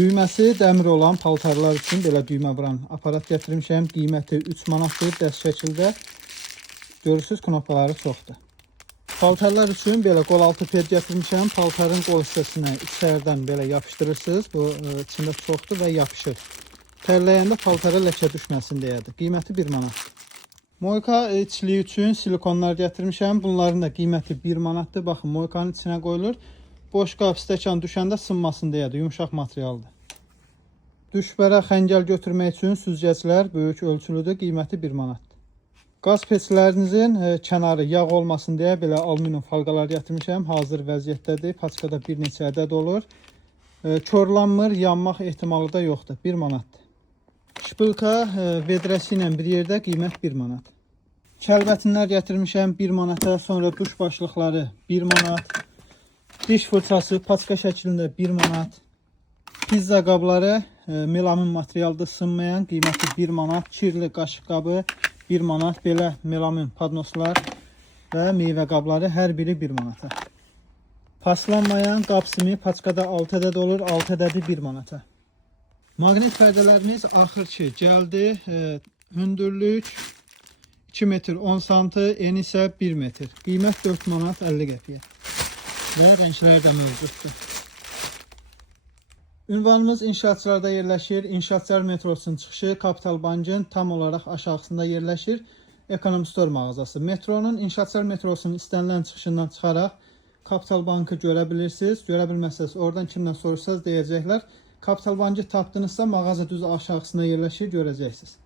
Düyməsi dəmir olan paltarlar üçün belə düymə vuran aparat gətirmişəm. Qiyməti 3 manatdır dəst şəkildə. Görürsünüz, knopkaları çoxdur. Paltarlar üçün belə qol altı ped gətirmişəm. Paltarın qol hissəsinə içərdən belə yapışdırırsınız. Bu içində çoxdur və yapışır. Tərləyəndə paltara ləkə düşməsin deyədir. Qiyməti 1 manatdır. Moyka içliyi üçün silikonlar gətirmişəm. Bunların da qiyməti 1 manatdır. Baxın, moykanın içinə qoyulur. Boş qab, stəkan düşəndə sınmasın deyədir. Yumuşaq materialdır. Düşbərə xəngəl götürmək üçün süzgəclər böyük ölçülüdür. Qiyməti 1 manatdır. Qaz peçlərinizin kənarı yağ olmasın deyə belə alüminium falqalar gətirmişəm. Hazır vəziyyətdədir. Paçkada bir neçə ədəd olur. Körlanmır, yanmaq ehtimalı da yoxdur. 1 manatdır. Şpılka vedrəsi ilə bir yerdə, qiymət 1 manat. Kəlbətinlər gətirmişəm 1 manata. Sonra duş başlıqları 1 manat. Diş fırçası paçka şəklində 1 manat. Pizza qabları melamin materialda sınmayan, qiyməti 1 manat. Kirli qaşıq qabı 1 manat. Belə melamin padnoslar və meyvə qabları hər biri 1 manata. Paslanmayan qab simi paçkada 6 ədəd olur. 6 ədədi 1 manata. Maqnit pərdələrimiz axırki gəldi. Hündürlük 2 metr 10 sm, eni isə 1 metr. Qiymət 4 manat 50 qəpiyə. Və rənglər də mövcuddur. Ünvanımız inşaatçılarda yerləşir. İnşaatçılar metrosunun çıxışı Kapital Bankın tam olaraq aşağısında yerləşir. Ekonomi Store mağazası. Metronun İnşaatçılar metrosunun istənilən çıxışından çıxaraq Kapital Bankı görə bilirsiniz. Görə bilməsəz, oradan kimdən soruşsanız deyəcəklər. Kapital Bankı tapdınızsa mağaza düz aşağısında yerləşir, görəcəksiniz.